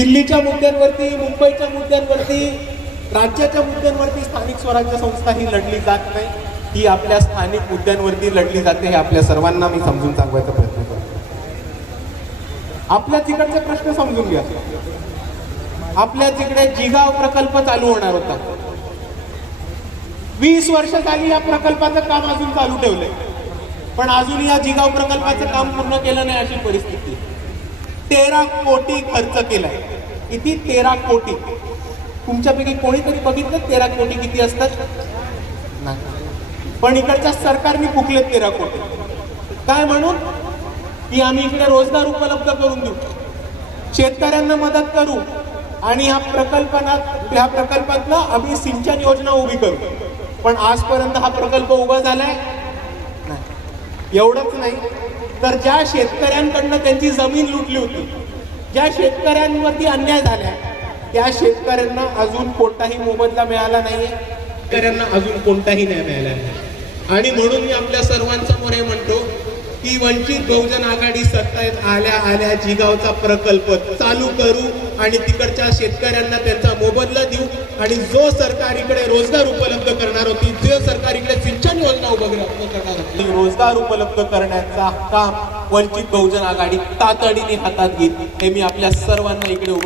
दिल्लीच्या मुद्द्यांवरती मुंबईच्या मुद्द्यांवरती राज्याच्या मुद्द्यांवरती स्थानिक स्वराज्य संस्था ही लढली जात नाही. ही आपल्या स्थानिक मुद्द्यांवरती लढली जाते हे आपल्या सर्वांना मी समजून सांगवायचा प्रयत्न करतो. आपल्या तिकडचे प्रश्न समजून घ्या. आपल्या तिकडे जिगाव प्रकल्प चालू होणार होता. वीस वर्ष झाली या प्रकल्पाचं काम अजून चालू ठेवलंय. पण अजून या जिगाव प्रकल्पाचं काम पूर्ण केलं नाही अशी परिस्थिती. तेरा कोटी खर्च केलाय. किती? तेरा कोटी. तुमच्यापैकी कोणीतरी बघितलं तेरा कोटी किती असतात? नाही. पण इकडच्या सरकारने फुकले तेरा कोटी. काय म्हणून? की आम्ही इकडे रोजगार उपलब्ध करून देऊ. शेतकऱ्यांना मदत करू. आणि ह्या प्रकल्पात ह्या प्रकल्पातनं आम्ही सिंचन योजना उभी करू. पण आजपर्यंत हा प्रकल्प उभा झालाय. एवढंच नाही. तर ज्या शेतकऱ्यांकडनं त्यांची जमीन लुटली होती ज्या शेतकऱ्यांवरती अन्याय झाला त्या शेतकऱ्यांना अजून कोणताही मोबदला मिळाला नाहीये. शेतकऱ्यांना अजून कोणताही न्याय मिळाला नाही. आणि म्हणून मी आपल्या सर्वांसमोर हे म्हणतो की वंचित बहुजन आघाडी सत्तेत आल्या आल्या जिगावचा प्रकल्प चालू करू आणि तिकडच्या शेतकऱ्यांना त्यांचा मोबदला देऊ. आणि जो सरकार इकडे रोजगार उपलब्ध करणार होती जो सरकार इकडे रोजगार उपलब्ध करण्याचा काम वंचित बहुजन आघाडी तातडीने हातात घेत हे मी आपल्या सर्वांना इकडे